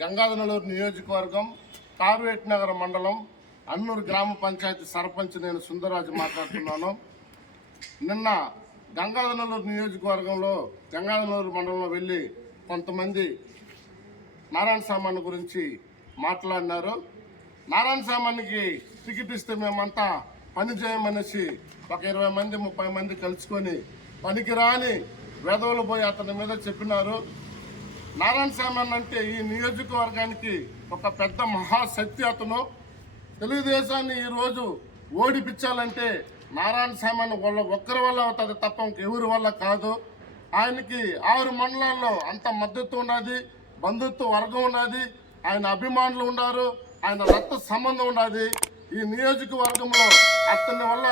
గంగాధనలూరు నియోజకవర్గం కార్వేట్ నగర మండలం అన్నూరు గ్రామ పంచాయతీ సర్పంచ్ నేను సుందరరాజు మాట్లాడుతున్నాను. నిన్న గంగాధనలూరు నియోజకవర్గంలో గంగాధనలూరు మండలంలో వెళ్ళి కొంతమంది నారాయణ సామాన్ గురించి మాట్లాడినారు. నారాయణ సామాన్కి టికెట్ ఇస్తే మేమంతా పని చేయమనేసి ఒక ఇరవై మంది ముప్పై మంది కలుసుకొని పనికిరాని వెధవలు పోయి అతని మీద చెప్పినారు. నారాయణ స్వామి అంటే ఈ నియోజకవర్గానికి ఒక పెద్ద మహాశక్తి అతను. తెలుగుదేశాన్ని ఈరోజు ఓడిపించాలంటే నారాయణ సామాన్ వాళ్ళ ఒక్కరి వల్ల అవుతుంది తప్ప ఇంకెవరి వల్ల కాదు. ఆయనకి ఆరు మండలాల్లో అంత మద్దతు ఉన్నది బంధుత్వ వర్గం ఉన్నది ఆయన అభిమానులు ఉన్నారు ఆయన రక్త సంబంధం ఉన్నది. ఈ నియోజకవర్గంలో అతని వల్ల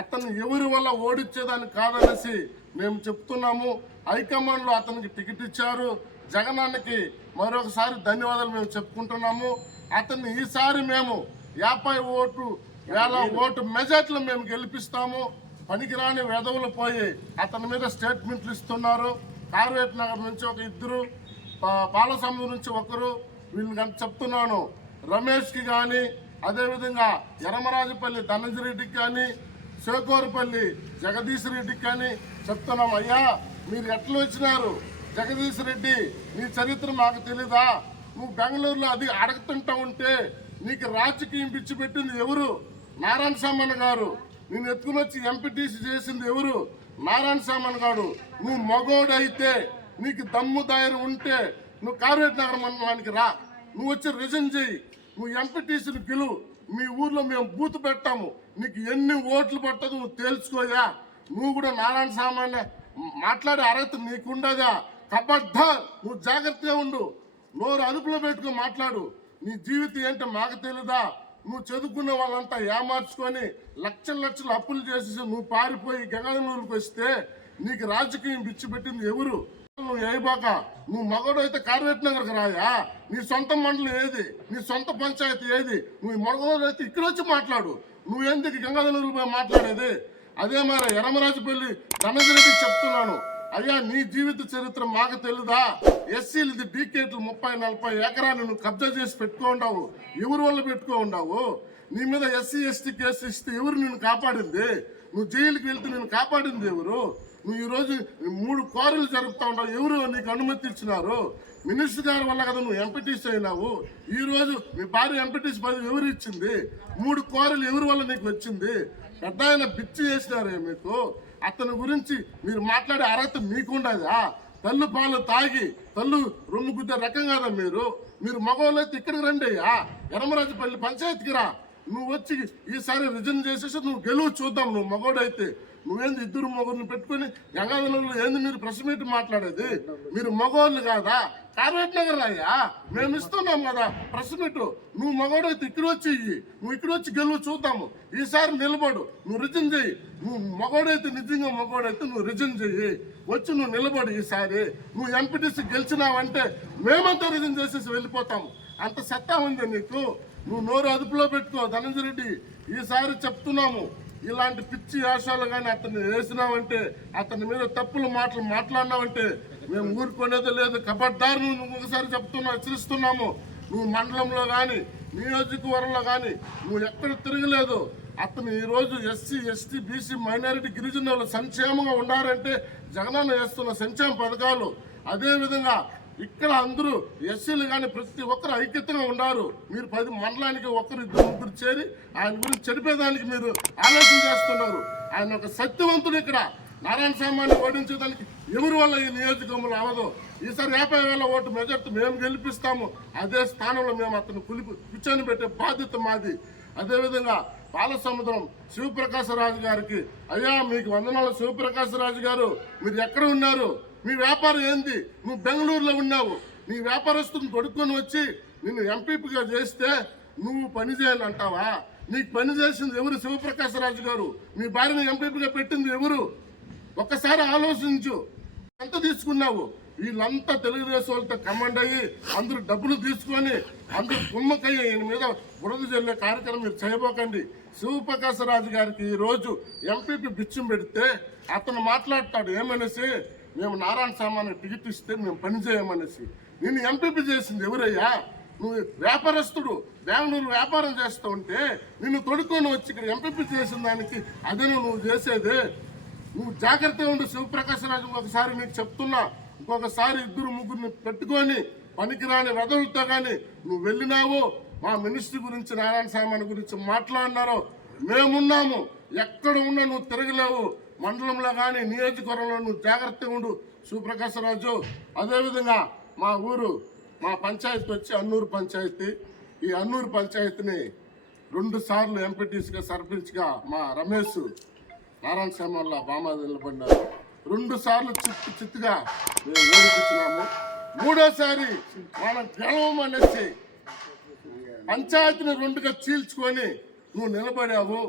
అతన్ని ఎవరి వల్ల ఓడిచ్చేదాన్ని కాదనేసి మేము చెప్తున్నాము. హైకమాండ్లో అతనికి టికెట్ ఇచ్చారు. జగనానికి మరొకసారి ధన్యవాదాలు మేము చెప్పుకుంటున్నాము. అతన్ని ఈసారి మేము యాభై ఓటు వేల ఓటు మెజార్టీలో మేము గెలిపిస్తాము. పనికిరాని వెధవులు పోయి అతని మీద స్టేట్మెంట్లు ఇస్తున్నారు. కార్వేట్ నగర్ నుంచి ఒక ఇద్దరు పా- నుంచి ఒకరు వీళ్ళని చెప్తున్నాను. రమేష్కి కానీ అదేవిధంగా యరమరాజపల్లి ధనంజయ రెడ్డికి కానీ శోకూరుపల్లి జగదీష్ రెడ్డికి కానీ చెప్తున్నాం. అయ్యా మీరు ఎట్లా వచ్చినారు? జగదీష్ రెడ్డి నీ చరిత్ర మాకు తెలీదా? నువ్వు బెంగళూరులో అది అడుగుతుంటా ఉంటే నీకు రాజకీయం పిచ్చి పెట్టింది ఎవరు? నారాయణ సామన్ గారు. నేను ఎత్తుకుని వచ్చి ఎంపీటీసీ చేసింది ఎవరు? నారాయణ సామన్ గారు. నువ్వు మగోడైతే నీకు దమ్ము దాయరు ఉంటే నువ్వు కార్వేట్ నగర మండలానికి రా. నువ్వు వచ్చి రిజైన్ చేయి. నువ్వు ఎంపీటీసీని పిలువు మీ ఊర్లో మేము బూత్ పెట్టాము. నీకు ఎన్ని ఓట్లు పట్టదు నువ్వు తేల్చుకోయా నువ్వు కూడా నారాయణ సామాన్య మాట్లాడే అర్హత నీకుండదా? కబడ్డా నువ్వు జాగ్రత్తగా ఉండు. నోరు అదుపులో పెట్టుకుని మాట్లాడు. నీ జీవితం ఏంటో మాకు తెలీదా? నువ్వు చదువుకున్న వాళ్ళంతా ఏమార్చుకొని లక్షల లక్షలు అప్పులు చేసి నువ్వు పారిపోయి గంగాధనూరుకు వస్తే నీకు రాజకీయం పిచ్చి పెట్టింది ఎవరు? నువ్వు ఏబాక నువ్వు మగడు అయితే కార్వేట్ నగర్కి రాయా? నీ సొంత మండలం ఏది? నీ సొంత పంచాయతీ ఏది? నువ్వు మగవాడు అయితే ఇక్కడ వచ్చి మాట్లాడు. నువ్వు ఎందుకు పోయి మాట్లాడేది? అదే మరి ఎరమరాజుపల్లి ధనజరెడ్డికి చెప్తున్నాను. అయ్యా నీ జీవిత చరిత్ర మాకు తెలుదా? ఎస్సీలది బీకేట్లు ముప్పై నలభై ఎకరాలు నువ్వు కబ్జా చేసి పెట్టుకో ఉండవు. ఎవరి వల్ల పెట్టుకో ఉండవు? నీ మీద ఎస్సీ ఎస్టీ కేసు ఇస్తే ఎవరు నిన్ను కాపాడింది? నువ్వు జైలుకి వెళ్తే నేను కాపాడింది ఎవరు? నువ్వు ఈరోజు మూడు కోరలు జరుపుతా ఉంటావు ఎవరు నీకు అనుమతి ఇచ్చినారు? మినిస్టర్ గారి వల్ల కదా నువ్వు ఎంపీటీసీ అయినావు. ఈరోజు మీ భార్య ఎంపీటీసీ పదవి ఎవరు ఇచ్చింది? మూడు కోరలు ఎవరి వల్ల నీకు వచ్చింది? పెద్ద ఆయన బిచ్చి చేసినారే మీకు. అతని గురించి మీరు మాట్లాడే అర్హత మీకుండదా? తల్లు పాలు తాగి తల్లు రొమ్ము గుద్దే రకం కదా మీరు? మీరు మగవాళ్ళు అయితే ఇక్కడికి రండి అయ్యా. ఎరమరాజుపల్లి పంచాయతీకి రా. నువ్వు వచ్చి ఈసారి రిజైన్ చేసేసి నువ్వు గెలువు చూద్దాం. నువ్వు మగోడైతే నువ్వేంది ఇద్దరు మగోడిని పెట్టుకొని గంగాధరంలో ఏంది మీరు ప్రెస్ మీట్ మాట్లాడేది? మీరు మగోళ్ళు కాదా? కార్వేట్ నగర్ అయ్యా మేము ఇస్తున్నాం కదా ప్రెస్ మీట్ నువ్వు మగోడైతే ఇక్కడ వచ్చి ఇయ్యి. నువ్వు ఇక్కడ వచ్చి గెలువు చూద్దాము. ఈసారి నిలబడు. నువ్వు రిజన్ చెయ్యి. నువ్వు మగోడైతే నిజంగా మగోడైతే నువ్వు రిజన్ చెయ్యి. వచ్చి నువ్వు నిలబడు ఈసారి. నువ్వు ఎంపీటీసీ గెలిచినావంటే మేమంతా రిజన్ చేసేసి వెళ్ళిపోతాము. అంత సత్తా ఉంది నీకు. నువ్వు నోరు అదుపులో పెట్టుకో. ధనంజయ రెడ్డి ఈసారి చెప్తున్నాము. ఇలాంటి పిచ్చి వేషాలు కానీ అతన్ని వేసినావంటే అతని మీద తప్పులు మాటలు మాట్లాడినావంటే మేము ఊరుకునేది లేదు. కబడ్దారు నువ్వు ఒకసారి చెప్తున్నా హెచ్చరిస్తున్నాము. నువ్వు మండలంలో కానీ నియోజకవర్గంలో కానీ నువ్వు ఎక్కడ తిరగలేదు. అతను ఈరోజు ఎస్సీ ఎస్టీ బీసీ మైనారిటీ గిరిజన వాళ్ళు సంక్షేమంగా ఉన్నారంటే జగనన్న వేస్తున్న సంక్షేమ పథకాలు. అదేవిధంగా ఇక్కడ అందరూ ఎస్సీలు కానీ ప్రతి ఒక్కరు ఐక్యతగా ఉన్నారు. మీరు పది మండలానికి ఒకరు ఇద్దరు ముగ్గురు చేరి ఆయన గురించి చనిపోయేదానికి మీరు ఆలోచన చేస్తున్నారు. ఆయన ఒక సత్యవంతుడు ఇక్కడ. నారాయణ సామాన్ని ఓడించేదానికి ఎవరి వల్ల ఈ నియోజకవర్గంలో అవదు ఈసారి యాభై వేల ఓటు మెజార్టీ మేము గెలిపిస్తాము. అదే స్థానంలో మేము అతను కులిపి కూర్చొని పెట్టే బాధ్యత మాది. అదేవిధంగా పాలసముద్రం శివప్రకాశరాజు గారికి అయ్యా మీకు వందనాలు శివప్రకాశరాజు గారు మీరు ఎక్కడ ఉన్నారు? మీ వ్యాపారం ఏంది? నువ్వు బెంగళూరులో ఉన్నావు. నీ వ్యాపారస్తుని కొడుకొని వచ్చి నిన్ను ఎంపీపీగా చేస్తే నువ్వు పని చేయాలంటావా? నీకు పని చేసింది ఎవరు? శివప్రకాశరాజు గారు. మీ భార్యను ఎంపీపీగా పెట్టింది ఎవరు? ఒక్కసారి ఆలోచించు. ఎంత తీసుకున్నావు? వీళ్ళంతా తెలుగుదేశం వాళ్ళతో కమాండ్ అయ్యి అందరూ డబ్బులు తీసుకొని అందరూ కుమ్మకయ్యి ఈయన మీద బురద చెల్లే కార్యక్రమం మీరు చేయబోకండి. శివప్రకాశరాజు గారికి ఈ రోజు ఎంపీపీ బిచ్చం పెడితే అతను మాట్లాడతాడు. ఏమనేసి మేము నారాయణ స్వామి టికెట్ ఇస్తే మేము పని చేయమనేసి. నిన్ను ఎంపీపీ చేసింది ఎవరయ్యా? నువ్వు వ్యాపారస్తుడు. బెంగళూరు వ్యాపారం చేస్తూ ఉంటే నిన్ను తొడుక్కొని వచ్చి ఇక్కడ ఎంపీపీ చేసిన దానికి అదే నువ్వు చేసేది. నువ్వు జాగ్రత్తగా ఉండు శివప్రకాశ్ రాజు ఒకసారి నీకు చెప్తున్నా. ఇంకొకసారి ఇద్దరు ముగ్గురిని పెట్టుకొని పనికిరాని వెదవులతో కానీ నువ్వు వెళ్ళినావు మా మినిస్ట్రీ గురించి నారాయణ స్వామి గురించి మాట్లాడినారో మేమున్నాము. ఎక్కడ ఉన్నా నువ్వు తిరగలేవు. మండలంలో కానీ నియోజకవర్గంలో నువ్వు జాగ్రత్తగా ఉండు. సుప్రకాశరాజు రాజు అదేవిధంగా మా ఊరు మా పంచాయతీ వచ్చి అన్నూరు పంచాయతీ. ఈ అన్నూరు పంచాయతీని రెండు సార్లు ఎంపీటీసీగా సర్పంచ్గా మా రమేష్ నారాయణ స్వామి వల్ల బామ నిలబడినారు. రెండు సార్లు చిత్తు చిత్తుగా మేము ఓడిపించినాము మూడోసారి మనం గెలవం అనేసి పంచాయతీని రెండుగా చీల్చుకొని నువ్వు నిలబడావు.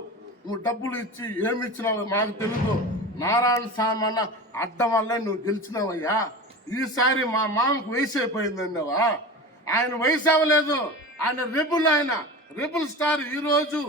నువ్వు డబ్బులు ఇచ్చి ఏమి ఇచ్చినావు మాకు తెలుసు నారాయణ సామన్న అడ్డం వల్ల నువ్వు గెలిచినావయ్యా. ఈసారి మా మామకు వయసు అయిపోయిందన్నావా ఆయన వయసు అవ్వలేదు. ఆయన రెబుల్ ఆయన. రెబుల్ స్టార్ ఈరోజు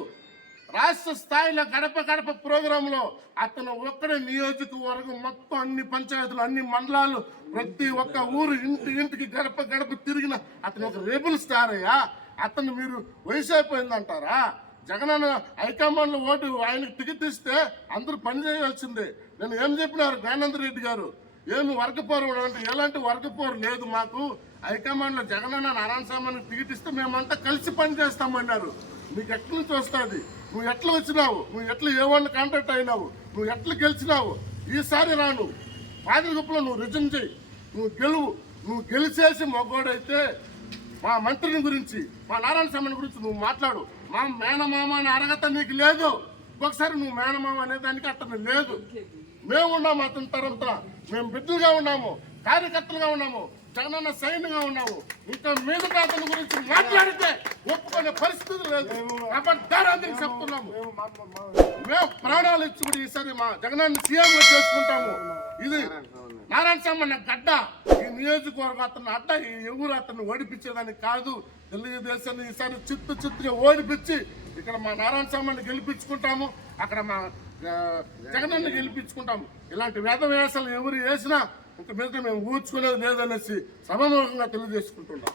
రాష్ట్ర స్థాయిలో గడప గడప ప్రోగ్రాంలో అతను ఒక్కడే నియోజకవర్గం మొత్తం అన్ని పంచాయతీలు అన్ని మండలాలు ప్రతి ఒక్క ఊరు ఇంటి ఇంటికి గడప గడప తిరిగిన అతను ఒక రేబుల్ స్టార్ అయ్యా. అతను మీరు వయసు అయిపోయిందంటారా? జగనన్న హైకమాండ్లో ఓటు ఆయనకు టికెట్ ఇస్తే అందరూ పని చేయాల్సిందే నేను ఏం చెప్పినారు జ్ఞానేంద్ర రెడ్డి గారు? ఏమి వర్గపోరు అంటే ఎలాంటి వర్గపోరు లేదు మాకు. హైకమాండ్లో జగనన్న నారాయణ స్వామిని టికెట్ ఇస్తే మేమంతా కలిసి పని చేస్తామన్నారు. నీకు ఎట్ల నుంచి వస్తుంది? నువ్వు ఎట్లా వచ్చినావు? నువ్వు ఎట్లా ఏ వాళ్ళు కాంటాక్ట్ అయినావు? నువ్వు ఎట్లా గెలిచినావు? ఈసారి రాను. పాదగుప్పలో నువ్వు రిజన్ చేయి నువ్వు గెలువు. నువ్వు గెలిచేసి మగోడైతే మా మంత్రిని గురించి మా నారాయణ స్వామిని గురించి నువ్వు మాట్లాడు. మా మేనమామ అనే అర్హత నీకు లేదు. ఇంకొకసారి నువ్వు మేనమామ అనే దానికి అతను లేదు. మేము ఉన్నాము అతని తరంతా మేము బిడ్డలుగా ఉన్నాము కార్యకర్తలుగా ఉన్నాము జగనన్న సైన్యంగా ఉన్నాము. ఇంకా మీదట అతని గురించి మాట్లాడితే ఒప్పుకునే పరిస్థితి లేదు. అబద్ధారాన్ని చెప్తున్నాము. మేము ప్రాణాలు ఇచ్చుకుని ఈసారి మా జగనాన్ని సీఎం చేసుకుంటాము. ఇది నారాయణ స్వామి గడ్డ ఈ నియోజకవర్గం అతను అడ్డ ఈ ఎవరు అతను ఓడిపించేదానికి కాదు. తెలుగుదేశాన్ని ఈసారి చిత్తు చిత్తుగా ఓడిపించి ఇక్కడ మా నారాయణ స్వామిని గెలిపించుకుంటాము. అక్కడ మా ఆ, జగనన్న గెలిపించుకుంటాము. ఇలాంటి వేద వ్యాసాలు ఎవరు వేసినా ఇంత మీద మేము ఊడ్చుకునేది లేదనేసి సభాముఖంగా తెలియజేసుకుంటున్నాం.